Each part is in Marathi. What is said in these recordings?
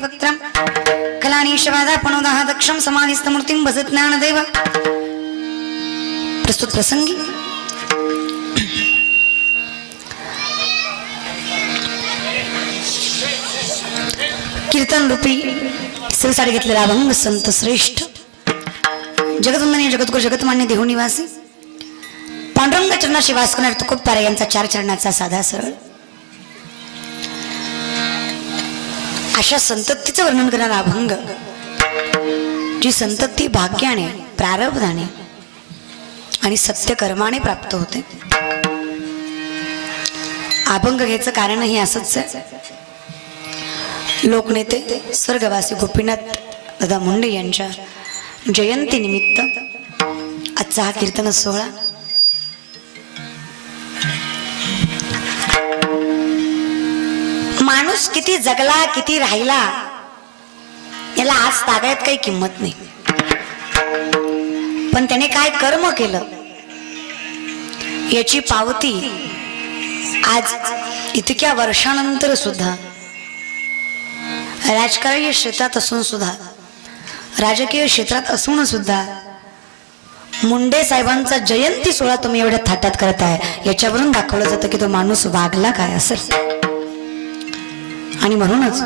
वक्त्रम कलानीशवादा पणोदाह दक्षम समाधिस्तमूर्तिं भजत ज्ञानदेव। प्रस्तुत प्रसंगी कीर्तन रूपी शिवसाडी घेतलेला अभंग संत श्रेष्ठ जगतवंदनीय जगद्गुरु जगतमान्य देहू निवासी पांडुरंग चरणाशी वास करणारे तुकोबतारे यांचा 4 चरणाचा साधा सरळ अशा संततीचं वर्णन करणारा अभंग, जी संतती भाग्याने प्रारब्धाने आणि सत्य कर्माने प्राप्त होते। अभंग घ्यायचं कारणही असंच आहे। लोकनेते स्वर्गवासी गोपीनाथ दादा मुंडे यांच्या जयंती निमित्त आजचा हा कीर्तन सोहळा माणूस किती जगला किती राहिला याला आज तागायत काही किंमत नाही, पण त्याने काय कर्म केलं याची पावती आज इतक्या वर्षानंतर सुद्धा राजकीय क्षेत्रात असून सुद्धा राजकीय क्षेत्रात असून सुद्धा मुंडे साहेबांचा जयंती सोहळा तुम्ही एवढ्या थाटात करताय याच्यावरून दाखवलं जातं की तो माणूस वागला काय असेल। आणि म्हणूनच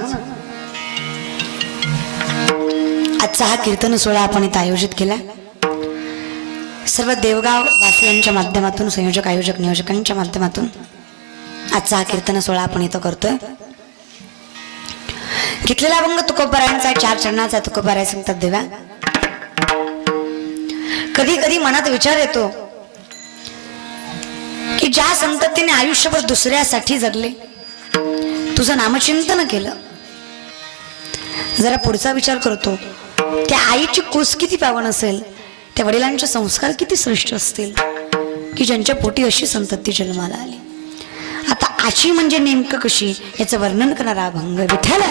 आजचा हा कीर्तन सोहळा आपण इथं आयोजित केला। सर्व देवगाव वासियांच्या माध्यमातून संयोजक आयोजक नियोजकांच्या माध्यमातून आजचा हा कीर्तन सोहळा आपण इथं करतोय। घेतलेला अभंग तुकोबरायांचा 4 चरणाचा तुकोबराय सांगतात देवा। कधी कधी मनात विचार येतो की ज्या संततीने आयुष्यभर दुसऱ्यासाठी जगले, तुझं नामचिंतन केलं, जरा पुढचा विचार करतो त्या आईची कुस किती पावन असेल, त्या वडिलांचे संस्कार किती श्रेष्ठ असतील की ज्यांच्या पोटी अशी संतती जन्माला आली। आता अशी म्हणजे नेमकं कशी याचं वर्णन करणारा अभंग विठ्ठल।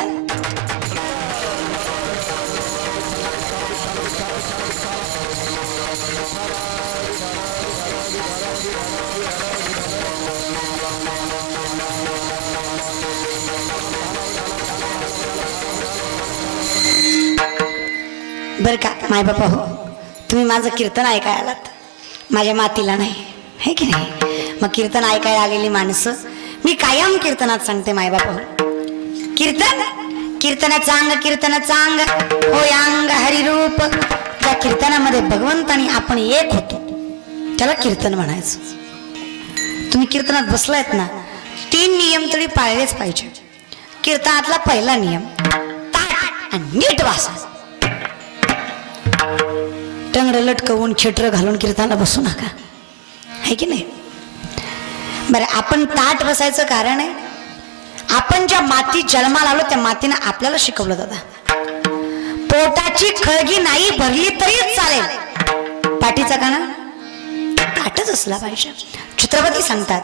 बर का माय बापा हो, तुम्ही माझं कीर्तन ऐकायला आलात, माझ्या मातीला नाही है की नाही। मग कीर्तन ऐकायला आलेली माणसं मी कायम कीर्तनात सांगते माय बापा हो, कीर्तनाचा अंग होय अंग हरिरूप। त्या कीर्तनामध्ये भगवंतानी आपण एक होतो त्याला कीर्तन म्हणायचं। तुम्ही कीर्तनात बसलायत ना, 3 नियम तरी पाळलेच पाहिजे। कीर्तनातला पहिला नियम ताट आणि नीट वासा। टंगड लटकवून छेटर घालून कीर्तनाला बसू नका, है की नाही। बरं, आपण ताट बसायचं कारण आहे आपण ज्या मातीत जन्माला आलो त्या मातीनं आपल्याला शिकवलं दादा। पोटाची खळगी नाही भरली तरी चालेल, पाठीचा काना ताटच असला पाहिजे। छत्रपती सांगतात,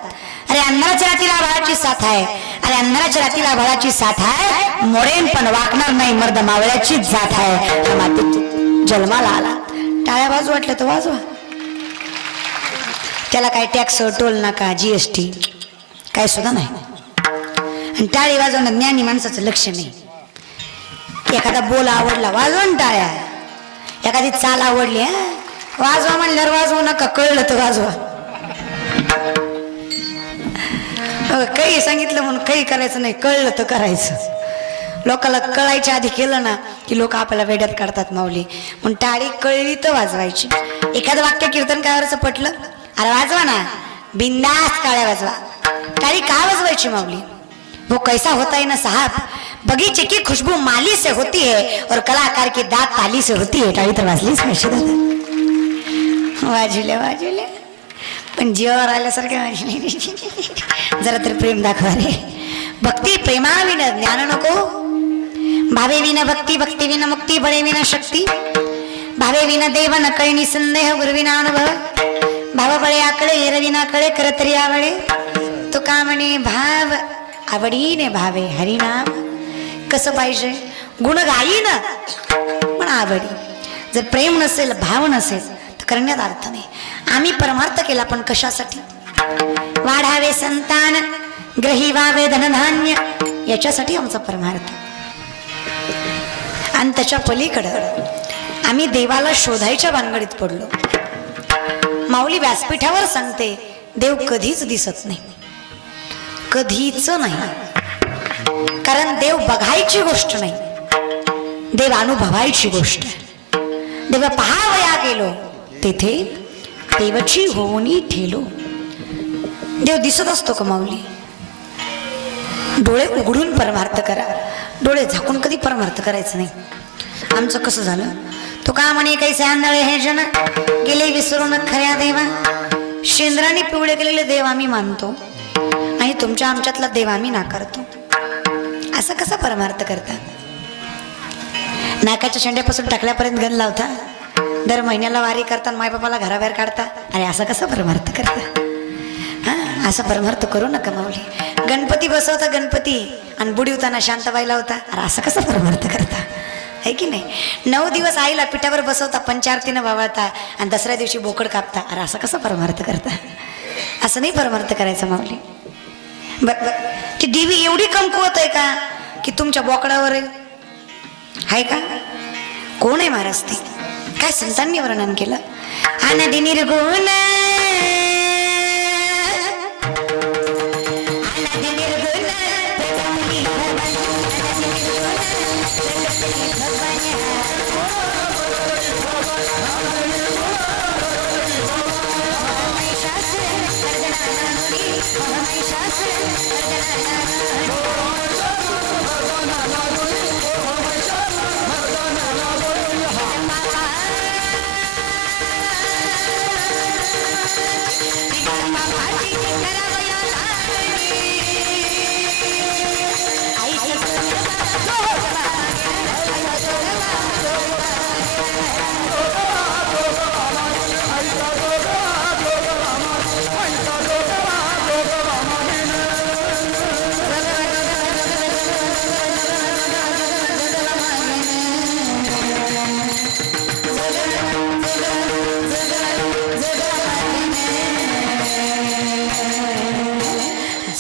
अरे अन्नाच्या रातीला भाळाची साथ आहे, अरे अन्नाच्या रातीला भाळाची साथ आहे, मोडेन पण वाकणार नाही मर्द मावळ्याची जात आहे। त्या मातीत जन्माला आला, टाळ्या वाजू वाटलं तर वाजवा, त्याला काय टॅक्स टोल नाका GST काय सुद्धा नाही। आणि टाळी वाजवणं ज्ञानी माणसाचं लक्ष नाही। एखादा बोल आवडला वाजवून टाळ्या, एखादी चाल आवडली वाजवा म्हणल्यावर वाजवू नका, कळलं तर वाजवा। काही सांगितलं म्हणून काही करायचं नाही, कळलं तर करायचं। लोकाला कळायच्या आधी केलं ना की लोक आपल्याला वेड्यात काढतात माऊली, म्हणून टाळी कळली तर वाजवायची। एखादं वाक्य कीर्तनकाराचं पटलं, अरे वाजवा ना, बिंदास टाळ्या वाजवा। टाळी का वाजवायची माऊली? वो कैसा होता है ना साहब, बगीचे की खुशबू माली से होती है और कलाकार की दात ताली से होती है। टाळी तर वाजलीच पाहिजे दादा। वाजले पण जीवावर आल्यासारखे वाजले। जरा तर प्रेम दाखवा रे। भक्ती प्रेमाविना ज्ञान नको, भावे विना भक्ती, भक्ती विना मुक्ती, बळे विना शक्ती, भावे विना देव न कळणी संदेह, गुरुविना अनुभव, भाव बळे आकडे एरविना कळे कर तरी आवडे। तुका म्हणे भाव आवडीने भावे हरिनाम। कसं पाहिजे? गुण गाईन पण आवडी। जर प्रेम नसेल भाव नसेल तर करण्यात अर्थ नाही। आम्ही परमार्थ केला पण कशासाठी? वाढावे संतान, ग्रही व्हावे धनधान्य, याच्यासाठी आमचा परमार्थ। आणि त्याच्या पलीकडं आम्ही देवाला शोधायच्या भानगडीत पडलो. माऊली व्यासपीठावर सांगते, देव कधीच दिसत नाही, कधीच नाही. कारण देव बघायची गोष्ट नाही, देव अनुभवायची गोष्ट आहे. देव पहावया गेलो तेथे देवची होऊनी ठेलो. देव दिसत असतो का माऊली? डोळे उघडून परमार्थ करा, डोळे झाकून कधी परमार्थ करायचं नाही. आमचं कसं झालं, तो का म्हणे कैसे आंधळे हे जन गेले विसरून खऱ्या देवा. शेंद्राने पिवळे केलेले देव आम्ही मानतो आणि तुमच्या आमच्यातला देव आम्ही नाकारतो. असं कसा परमार्थ करता? नाकाच्या शेंड्यापासून टाकल्यापर्यंत गण लावता, दर महिन्याला वारी करता, मायबापाला घराबाहेर काढता. अरे असं कसं परमार्थ करता? हा, असं परमार्थ करू नका माऊली. गणपती बसवता गणपती आणि बुडीवताना शांताबाईला होता. अरे असं कसं परमार्थ करता? आहे की नाही? 9 दिवस आईला पिठावर बसवता, पंचारतीनं वावळता आणि दसऱ्या दिवशी बोकड कापता. अरे असं कसं परमार्थ करता? असं नाही परमार्थ करायचं माऊली. बर ती देवी एवढी कमकुवत आहे का की तुमच्या बोकडावर आहे का? कोण आहे महाराज ती? काय संतांनी वर्णन केलं? अनादि निर्गुण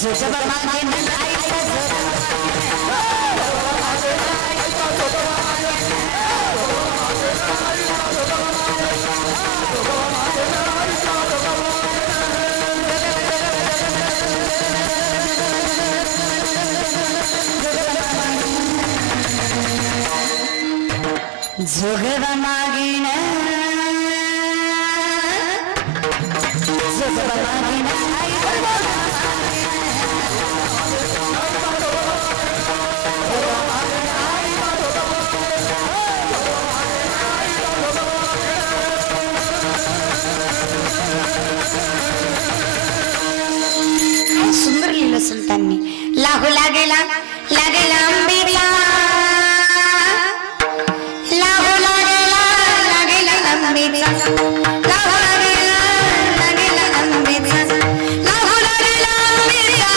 जोगवा मागीन जोगवा मागीन सुंदर लिहिलं संतांनी. लागू लागेला लागेला आंबेला, लागू लागेला लागेला आंबेला, लागू लागेला लागेला आंबेला, लागू लागेला आंबेला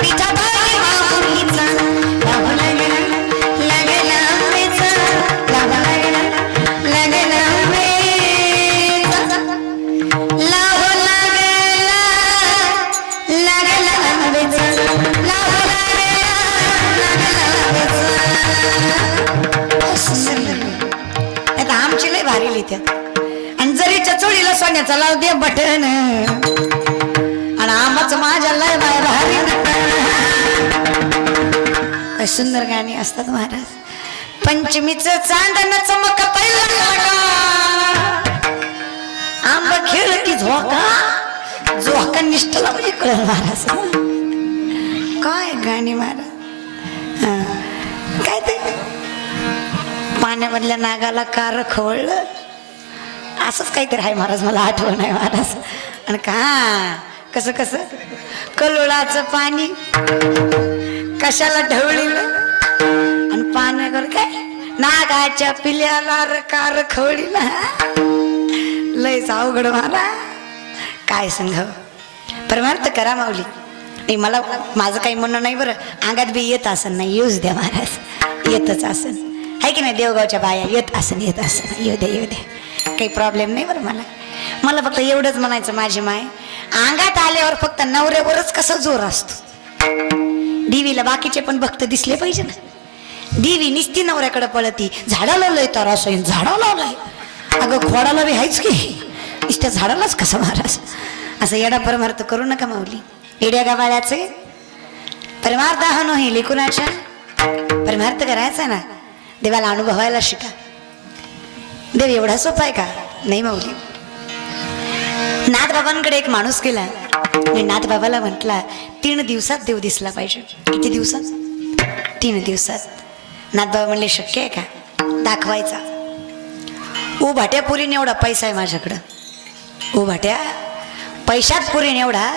पिठा भाजी माऊलीचा. लागू लागेला लागेला आंबेचा, लागू लागेला लागेला आंबेचा, लागू लागेला लागेला आंबेचा, लागू लागेला. आमची लय भारी लिहित्यात. आणि जरी चचोळीला सोन्याचा लाव दे बटन आणि आंबाच माझ्या लय बाय भारी. काय सुंदर गाणी असतात महाराज. पंचमीचं चांदन चमक पहिला आंबा खेळ की झोका, झोका निष्ठला म्हणजे कळलं महाराज. काय गाणी महाराज. काय ते पाण्यामधल्या नागाला कार खवळलं असंच काहीतरी आहे महाराज, मला आठवण आहे महाराज. आणि का कसं कसं कलोळाचं पाणी कशाला ढवळीलं आणि पाण्यावर काय नागाच्या पिल्याला कार खवळीला. लयच अवघड महाराज. काय सांगावं? परमार्थ करा माऊली. नाही मला माझं काही म्हणणं नाही बरं, अंगात बी येत असन नाही येऊच द्या महाराज, येतच असन आहे की नाही. देवगावच्या बाया येत असन येऊ द्या येऊ द्या, काही प्रॉब्लेम नाही बरं. मला फक्त एवढंच म्हणायचं, माझी माय अंगात आल्यावर फक्त नवऱ्यावरच कसा जोर असतो. देवीला बाकीचे पण भक्त दिसले पाहिजे ना. देवी निस्ती नवऱ्याकडे पळती, झाडाला लय तरास होईन, झाडाला लय. अगं खोडाला बी आहेच की, नुसत्या झाडालाच कसा महाराज. असं येडा परमार्थ करू नका माऊली. येड्या गावाळ्याचे परमार्थ हा नाही लेकुनाच्या. परमार्थ करायचा ना, देवाला अनुभवायला शिका. देव एवढा सोपा आहे का? नाही माऊली. नाथ बाबांकडे एक माणूस गेला आणि नाथ बाबाला म्हटला 3 दिवसात देव दिसला पाहिजे. किती दिवसात? 3 दिवसात. नाथ बाबा म्हणले शक्य आहे का? दाखवायचा. ओ भाट्या पुरीने एवढा पैसा आहे माझ्याकडं. ओ भाट्या पैशात पुरीने एवढा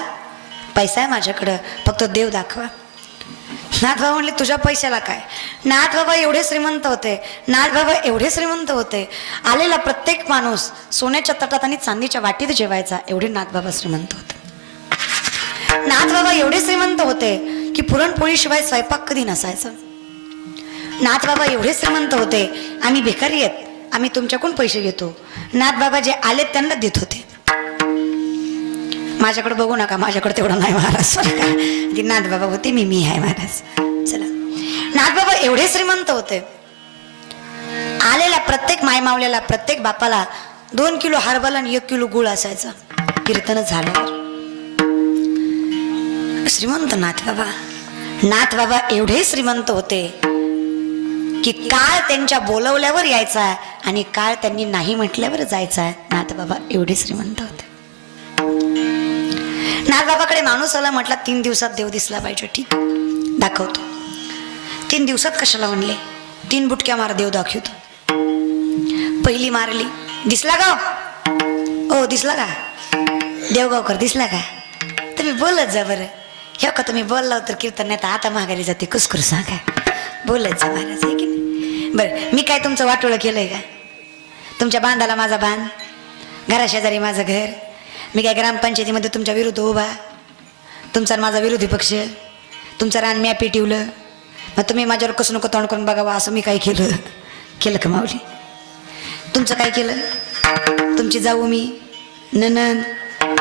पैसा आहे माझ्याकडं, फक्त देव दाखवा. नाथ बाबा म्हणले तुझ्या पैशाला काय? नाथ बाबा एवढे श्रीमंत होते. नाथ बाबा एवढे श्रीमंत होते, आलेला प्रत्येक माणूस सोन्याच्या तटात आणि चांदीच्या वाटीत जेवायचा. एवढे नाथ बाबा श्रीमंत होते. नाथ बाबा एवढे श्रीमंत होते की पुरणपोळीशिवाय स्वयंपाक कधी नसायचं. नाथ बाबा एवढे श्रीमंत होते, आम्ही भिकारी आहेत, आम्ही तुमच्याकडून पैसे घेतो. नाथ बाबा जे आले त्यांना देत होते. माझ्याकडे बघू नका, माझ्याकडे तेवढं नाही महाराज. ती नाथ बाबा होते, मी आहे महाराज. चला, नाथ बाबा एवढे श्रीमंत होते, आलेल्या प्रत्येक मायमावल्याला प्रत्येक बापाला 2 किलो हरभरा आणि 1 किलो गुळ असायचा कीर्तन झाल्यावर. श्रीमंत नाथ बाबा. नाथ बाबा एवढे श्रीमंत होते की काळ त्यांच्या बोलवल्यावर यायचा आणि काळ त्यांनी नाही म्हटल्यावर जायचा. नाथ बाबा एवढे श्रीमंत होते. नाथ बाबाकडे माणूस आला, म्हटला 3 दिवसात देव दिसला पाहिजे. ठीक, दाखवतो. 3 दिवसात कशाला म्हणले? 3 बुटक्या मार, देव दाखवतो. पहिली मारली, दिसला गाव? ओ दिसला का? देवगावकर दिसला का? तुम्ही बोलत जा बरं. हे का तुम्ही बोलला तर कीर्तन नाही तर आता माघारी जाते कुसकुर सांगा. बोलत जा महाराज, आहे की नाही? बरं, मी काय तुमचं वाटोळं केलंय का? तुमच्या बांधाला माझा बांध, घराशेजारी माझं घर, मी काय ग्रामपंचायतीमध्ये तुमच्या विरुद्ध उभा, तुमचा माझा विरोधी पक्ष, तुमचं रान म्या पेटिवलं, मग तुम्ही माझ्यावर कसं नको तोंड करून बघावं असं मी काय केलं का माऊली? तुमचं काय केलं? तुमची जाऊ मी, ननन,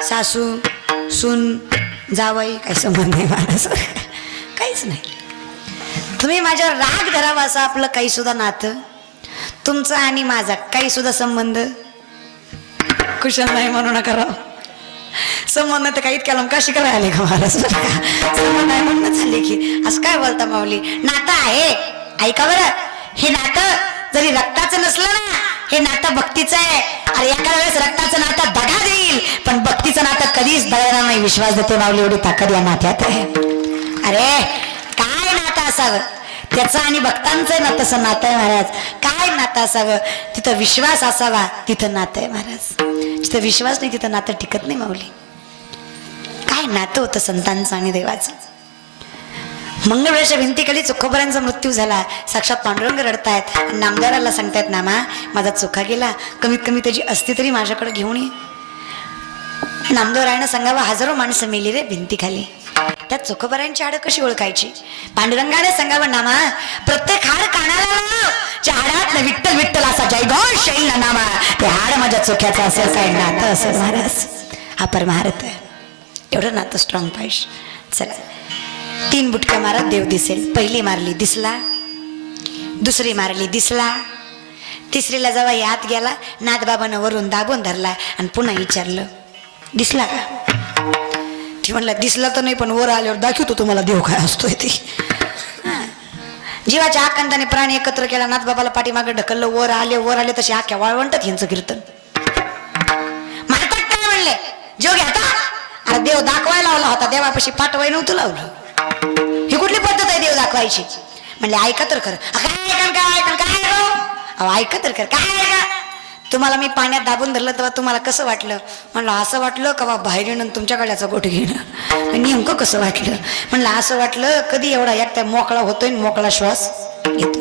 सासू, सून, जावई, काही संबंध नाही मला, काहीच नाही. तुम्ही माझ्यावर राग धरावा असं आपलं काही सुद्धा नातं, तुमचा आणि माझा काही सुद्धा संबंध कुशल नाही म्हणू नका राव. संबंध तर काही इतक्या का शिकायला आले का महाराज? संबंध आहे म्हणून झाले की असं काय बोलता माऊली? नातं आहे, ऐका बरं. हे नातं जरी रक्ताचं नसलं ना, हे नातं भक्तीचं आहे. अरे एका वेळेस रक्ताचं नातं दगा देईल, पण भक्तीचं नातं कधीच दगणार नाही. विश्वास देते माऊली, एवढी ताकद या नात्यात आहे. अरे काय नातं असावं त्याचं आणि भक्तांचं ना तसं नातं आहे महाराज. काय नातं असावं? तिथं विश्वास असावा, तिथं नातं आहे महाराज. जिथं विश्वास नाही तिथं नातं टिकत नाही माऊली. काय नातं होतं संतांचं आणि देवाचं. मंगळवेळच्या भिंतीखाली चोखोबरांचा मृत्यू झाला, साक्षात पांडुरंग रडतायत, नामदाराला सांगतायत नामा माझा चोखा गेला, कमीत कमी त्याची अस्थी तरी माझ्याकडे घेऊन ये. नामदेवरायनं सांगावं हजारो माणसं मेली रे भिंतीखाली, त्या चोखोबरांची हाडं कशी ओळखायची? पांडुरंगाने सांगावं नामा प्रत्येक हाड कानाला लाव, ज्या हाडात विठ्ठल विठ्ठल असा जयघोष येईल ना नामा, ते हाड माझ्या चोख्याचं असेल. काय नातं असेल महाराज? हा परमार्थ आहे. एवढं नातं स्ट्रॉंग पाहिजे. चला, 3 बुटक्या मारा, देव दिसेल. पहिली मारली, दिसला. दुसरी मारली, दिसला. तिसरीला जेव्हा यात गेला, नाथबाबानं वरून दाबून धरला आणि पुन्हा विचारलं दिसला का? ती म्हणला दिसला तर नाही, पण वर आल्यावर दाखवतो तुम्हाला देव काय असतोय. ती जीवाच्या आकांताने प्राणी एकत्र केला, नाथबाबाला पाठीमागे ढकललं, वर आले तसे आख्या वाळवंटात यांचं कीर्तन. म्हणतात काय म्हणले? जीव घ्याता? अरे देव दाखवायला लावला होता, देवापाशी पाठवाय नव्हतं लावलं. ही कुठली पद्धत आहे देव दाखवायची? म्हणले ऐका तर खरं. ऐका तर खरं. काय ऐका? तुम्हाला मी पाण्यात दाबून धरलं तेव्हा तुम्हाला कसं वाटलं? म्हणलं असं वाटलं का बा बाहेर येणं तुमच्या गळ्याचा गोठ घेणं. नेमकं कसं वाटलं? म्हणलं असं वाटलं कधी एवढा एकट्या मोकळा होतोय, मोकळा श्वास घेतो.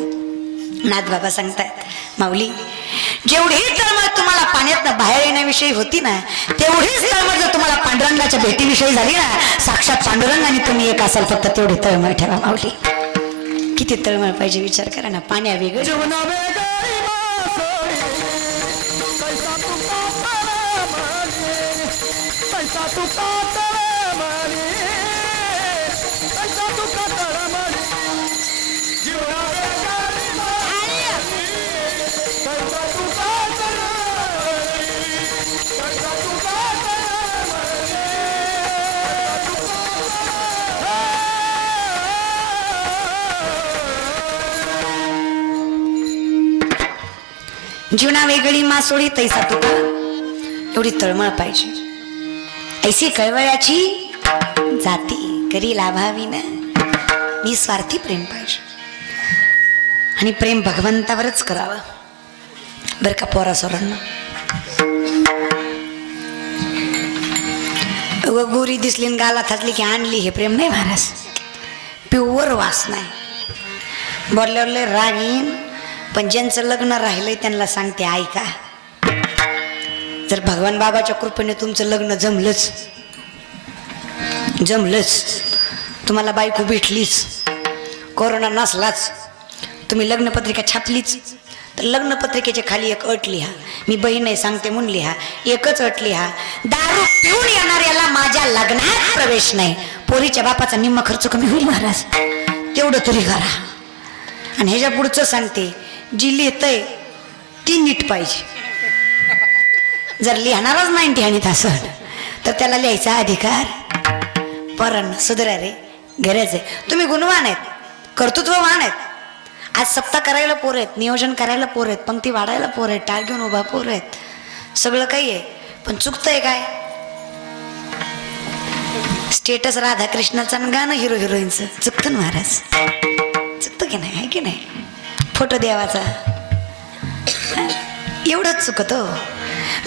नाथबाबा सांगतायत माऊली जेवढी तळमळ तुम्हाला पाण्यातनं बाहेर येण्याविषयी होती ना, तेवढीच तळमळ जर तुम्हाला पांडुरंगाच्या भेटीविषयी झाली ना, साक्षात पांडुरंगाने तुम्ही एक असाल, फक्त तेवढी तळमळ ठेवा माऊली. किती तळमळ पाहिजे विचार करा ना. पाण्या वेगळं पैसा जीवना वेगळी मासोळी तैसा तुका, एवढी तळमळ पाहिजे. ऐसी कळवळ्याची जाती करी लाभावीन, निस्वार्थी प्रेम पाहिजे. आणि प्रेम भगवंतावरच करावं बर का पोरासोरांना. गोरी दिसली न गाला थाटली की आणली, हे प्रेम नाही महाराज. प्युअर वास नाही. बोलल्यावर राग येईन, पण ज्यांचं लग्न राहिलंय त्यांना सांगते ऐका, जर भगवान बाबाच्या कृपेने तुमचं लग्न जमलंच, तुम्हाला बायको भेटलीच, कोरोना नसलाच, तुम्ही लग्नपत्रिका छापलीच, तर लग्नपत्रिकेच्या खाली एक अट लिहा. मी बहीण आहे सांगते म्हणून लिहा. एकच अट लिहा, दारू पिऊन येणाऱ्याला माझ्या लग्नात प्रवेश नाही. पोरीच्या बापाचा निम्मा खर्च कमी होईल महाराज, तेवढं तरी करा. आणि ह्याच्या पुढचं सांगते, जी लिहितंय ती नीट पाहिजे. जर लिहिणारच नाही ध्यानीत असं, तर त्याला लिहायचा अधिकार. पोरांना सुधरा रे, गरज आहे. तुम्ही गुणवान आहेत, कर्तृत्ववान आहेत. आज सप्ताह करायला पोर आहेत, नियोजन करायला पोर आहेत, पंक्ती वाढायला पोर आहेत, टाळ घेऊन उभा पोर आहेत, सगळं काही आहे. पण चुकतंय काय? स्टेटस राधाकृष्णाचं आणि गाणं हिरो हिरोईनचं चुकतं ना महाराज, चुकतं की नाही? आहे की नाही? फोटो देवाचा एवढंच चुकत हो.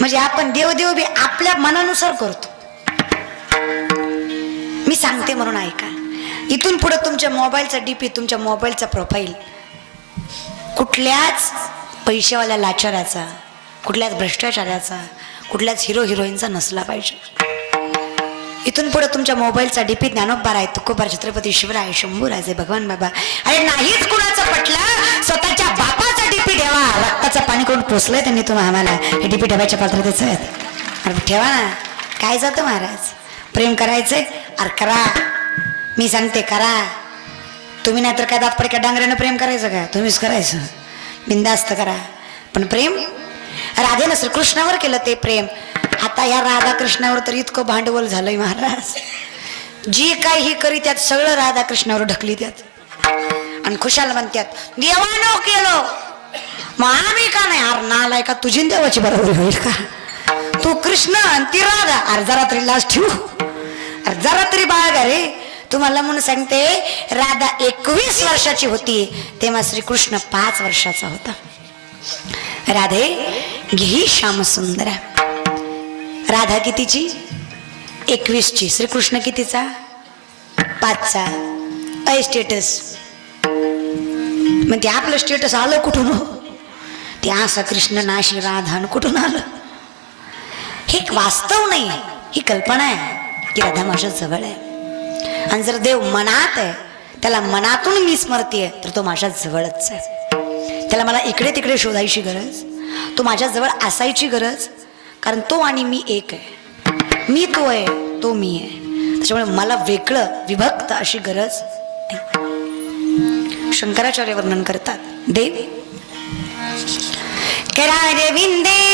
म्हणजे आपण देवदेव बी आपल्या मनानुसार करतो. मी सांगते म्हणून ऐका. इथून पुढे तुमच्या मोबाईलचा डीपी, तुमच्या मोबाईलचा प्रोफाईल कुठल्याच पैशावाल्या लाचाराचा, कुठल्याच भ्रष्टाचाराचा, कुठल्याच हिरो हिरोईनचा नसला पाहिजे. इथून पुढे तुमच्या मोबाईलचा डीपी ज्ञानोबा आहे, तुकोबार, छत्रपती शिवराय, शंभूराजे, भगवान बाबा. अरे नाहीच कुणाचं पटलं, स्वतःच्या बापाचा डीपी ठेवा. रक्ताचं पाणी करून पोचलंय त्यांनी तुम्हाला, आम्हाला हे डीपी ठेवायच्या पात्रतेच आहेत. अरे ठेवा ना, काय जातं महाराज. प्रेम करायचंय अरे करा, मी सांगते करा. तुम्ही नाहीतर काय दातपडक्या डांगऱ्यानं प्रेम करायचं का? तुम्हीच करायचं, बिंदास्त करा. पण प्रेम राधेनं श्रीकृष्णावर केलं ते प्रेम. आता या राधाकृष्णावर तर इतकं भांडवल झालंय महाराज, जी काय ही करी त्यात सगळं राधाकृष्णावर ढकली त्यात. आणि खुशाल म्हणतात देवानं केलं मग आम्ही का नाही. अरे नालाय का, तुझी देवाची बरोबरी होईल का? तू कृष्ण आणि ती राधा. अरे जरा तरी लाज ठेवू, अरे जरा तरी बाळगा रे. तुम्हाला म्हणून सांगते, राधा 21 वर्षाची होती तेव्हा श्रीकृष्ण 5 वर्षाचा होता. राधे घे श्याम सुंदरा. राधा कितीची? 21ची. श्रीकृष्ण कितीचा? 5चा. अय स्टेटस मग ते आपलं स्टेटस आलं कुठून हो? ते असं कृष्ण नाशी राधा कुठून आलं? हे वास्तव नाही, ही कल्पना आहे की राधा माझ्या जवळ आहे. आणि जर देव मनात आहे, त्याला मनातून मी स्मरतीये, तर तो माझ्या जवळच आहे. त्याला मला इकडे तिकडे शोधायची गरज, तो माझ्या जवळ असायची गरज. कारण तो आणि मी एक आहे. मी तो आहे, तो मी आहे. त्याच्यामुळे मला वेगळं विभक्त अशी गरज नाही. शंकराचार्य वर्णन करतात, देव करारविंदेन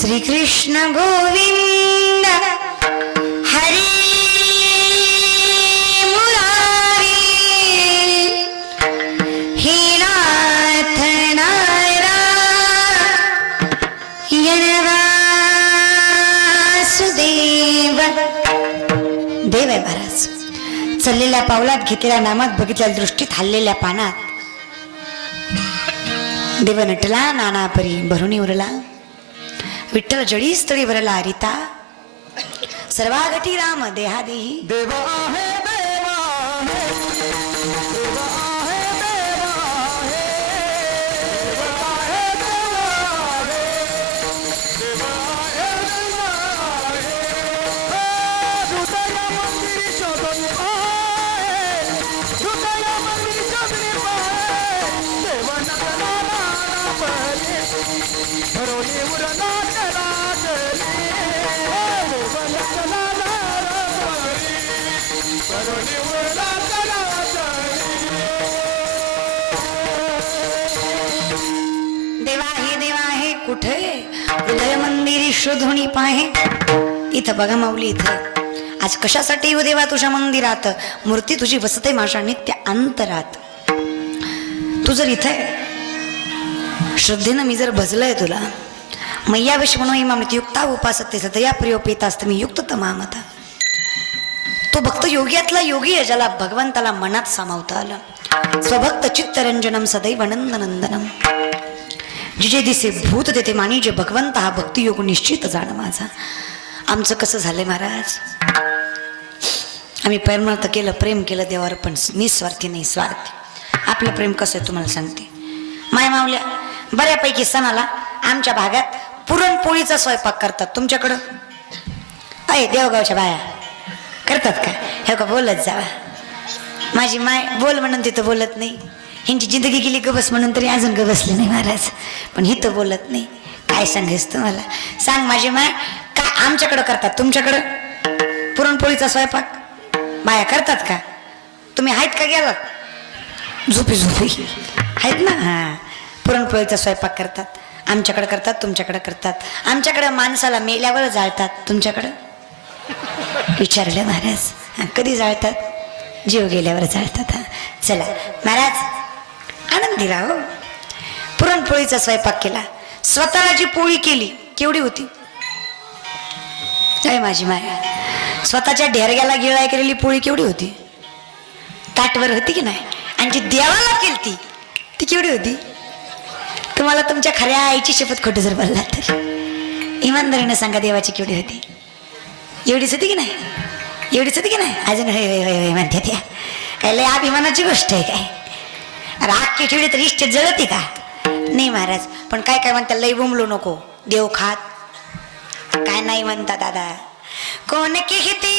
श्रीकृष्ण गोविंद हरे मुरारी हे नाथ नारायण वासुदेव. देव आहे महाराज. चाललेल्या पावलात, घेतलेल्या नामात, बघितलेल्या दृष्टीत, हल्लेल्या पानात देव नटला नाना परी भरून उरला. विठ्ठल जडी स्थळी भरला हरिता. सर्वागती राम देहादेही. देवा आहे देवा आहे देवा आहे देवा आहे देवा आहे देवा आहे देवा आहे देवा आहे. हृदय मंदिर शोधून पाहे, हृदय मंदिर शोधून पाहे. देव नटला नाना परी भरोली उरला कुठे हृदय मंदिरी शोधुनी पाहे. इथं बघा माऊली, इथं आज कशासाठी येऊ देवा तुझ्या मंदिरात. मूर्ती तुझी वसते माझ्या नित्य अंतरात. तू जर इथे श्रद्धेनं मी जर भजलंय तुला, मैयाविष म्हणून इमामृत युक्ता उपासते सदया प्रियोपेतास्त मी युक्त तमामता. तो भक्त योग्यातला योगी आहे, ज्याला भगवंताला मनात सामावता आलं. स्वभक्त चित्तरंजनम सदैव नंदनंदनम. जिजे दिसे भूत देते मानी, जे भगवंत हा भक्तियोग निश्चित जाण माझा. आमचं कसं झालंय महाराज, आम्ही प्रेम तर केलं, प्रेम केलं देवावर, पण निस्वार्थी नाही, स्वार्थी. आपलं प्रेम कसं आहे तुम्हाला सांगते. माय मावल्या बऱ्यापैकी सणाला आमच्या भागात पुरणपोळीचा स्वयंपाक करतात. तुमच्याकडं अय देवगावच्या बाया करतात का? हे का बोलत जावा. माझी माय बोल म्हणून तिथं बोलत नाही. ह्यांची जिंदगी गेली गबस म्हणून तरी अजून गबसले नाही महाराज, पण हिथं बोलत नाही. काय सांगायचं तुम्हाला, सांग माझी माय काय आमच्याकडं करतात. तुमच्याकडं पुरणपोळीचा स्वयंपाक बाया करतात का? तुम्ही आहेत का गेलात? झोपी झोपी आहेत ना. हां, पुरणपोळीचा स्वयंपाक करतात. आमच्याकडं करतात, तुमच्याकडं करतात. आमच्याकडं माणसाला मेल्यावर जाळतात, तुमच्याकडं विचारलं महाराज. कधी जाळतात? जीव गेल्यावर जाळतात. हां चला महाराज आनंदी राहो. पुरणपोळीचा स्वयंपाक केला, स्वतःला जी पोळी केली केवढी होती? काय माझी माया, स्वतःच्या ढेरग्याला गिळाय केलेली पोळी केवढी होती? ताटवर होती की नाही? आणि जी देवाला केलती ती केवढी होती? तुम्हाला तुमच्या खऱ्या आईची शपथ खोटं जर बोलला तर इमानदारीने सांगा, देवाची केवढी होती? एवढीच होती की नाही? एवढीच होती की नाही? अजून होय होय होय होय म्हणते त्या. काय लय अभिमानाची गोष्ट आहे काय? राग ठेवली तर इष्ट जळती का? नाही महाराज. पण काय काय म्हणता, लय बुमलो नको, देव खात काय नाही म्हणता दादा. कोण कहते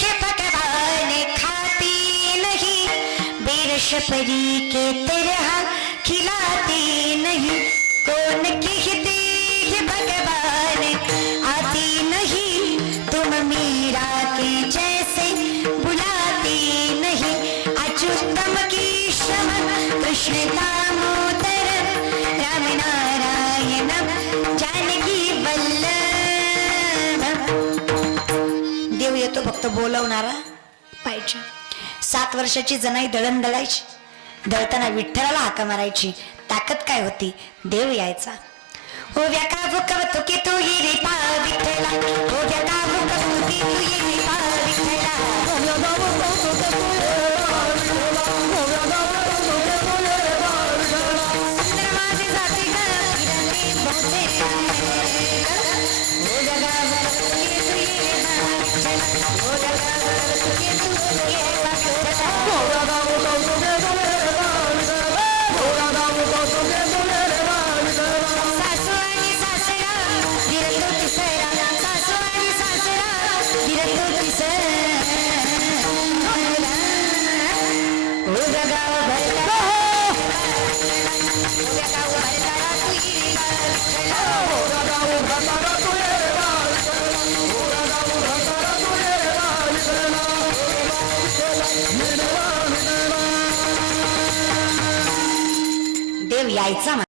है भगवान खाती नहीं, बेरश परी के तरह खिलाते नहीं. कोण कहते है भगवान आती नहीं, तुम मीरा के जैसे बुलाते नहीं. अच्युतम केशव कृष्ण दामोदर राम नारायण जानकी वल्लभ. देव येतो फक्त बोलवणारा पाहिजे. 7 वर्षाची जनाई दळण दळायची, दळताना विठ्ठलाला हाका मारायची. ताकद काय होती? देव यायचा. हो व्याका भुकवतो की तू ये पा विठ्ठला, हो व्याका भुकवतो की तू ये पा विठ्ठला. माझे जाते ग फिरले बहुते, हो जगा भरतो की तू ये पा विठ्ठला, हो जगा भरतो की तू ये पा विठ्ठला. देव यायचा.